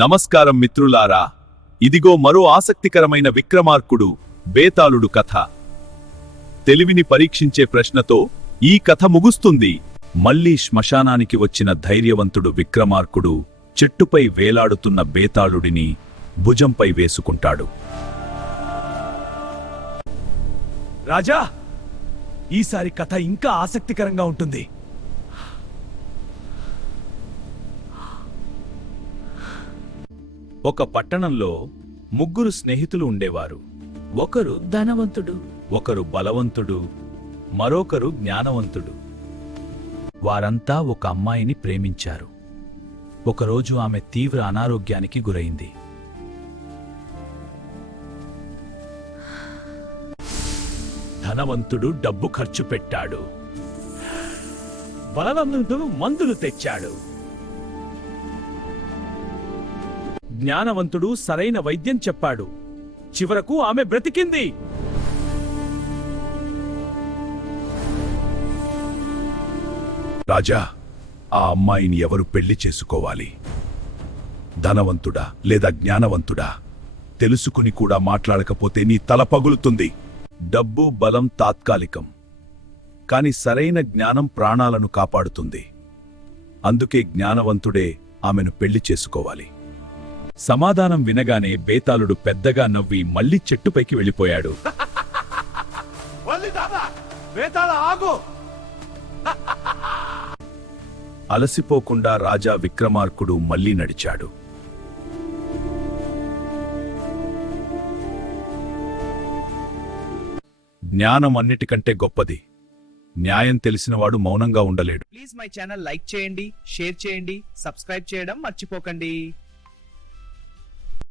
నమస్కారం మిత్రులారా, ఇదిగో మరో ఆసక్తికరమైన విక్రమార్కుడు బేతాళుడు కథ. తెలివిని పరీక్షించే ప్రశ్నతో ఈ కథ ముగుస్తుంది. మళ్లీ శ్మశానానికి వచ్చిన ధైర్యవంతుడు విక్రమార్కుడు చెట్టుపై వేలాడుతున్న బేతాళుడిని భుజంపై వేసుకుంటాడు. రాజా, ఈసారి కథ ఇంకా ఆసక్తికరంగా ఉంటుంది. ఒక పట్టణంలో ముగ్గురు స్నేహితులు ఉండేవారు. ఒకరు ధనవంతుడు, ఒకరు బలవంతుడు, మరొకరు జ్ఞానవంతుడు. వారంతా ఒక అమ్మాయిని ప్రేమించారు. ఒకరోజు ఆమె తీవ్ర అనారోగ్యానికి గురైంది. ధనవంతుడు డబ్బు ఖర్చు పెట్టాడు. బలవంతుడు మందులు తెచ్చాడు. జ్ఞానవంతుడు సరైన వైద్యం చెప్పాడు. చివరకు ఆమె బ్రతికింది. రాజా, ఆ అమ్మాయిని ఎవరు పెళ్లి చేసుకోవాలి? ధనవంతుడా లేదా జ్ఞానవంతుడా? తెలుసుకుని కూడా మాట్లాడకపోతే నీ తల పగులుతుంది. డబ్బు బలం తాత్కాలికం, కాని సరైన జ్ఞానం ప్రాణాలను కాపాడుతుంది. అందుకే జ్ఞానవంతుడే ఆమెను పెళ్లి చేసుకోవాలి. సమాధానం వినగానే బేతాళుడు పెద్దగా నవ్వి మళ్లీ చెట్టుపైకి వెళ్ళిపోయాడు. అలసిపోకుండా రాజా విక్రమార్కుడు మళ్లీ నడిచాడు. జ్ఞానం అన్నిటికంటే గొప్పది. న్యాయం తెలిసినవాడు మౌనంగా ఉండలేడు. ప్లీజ్ మై ఛానల్ లైక్ చేయండి, షేర్ చేయండి, సబ్స్క్రైబ్ చేయడం మర్చిపోకండి.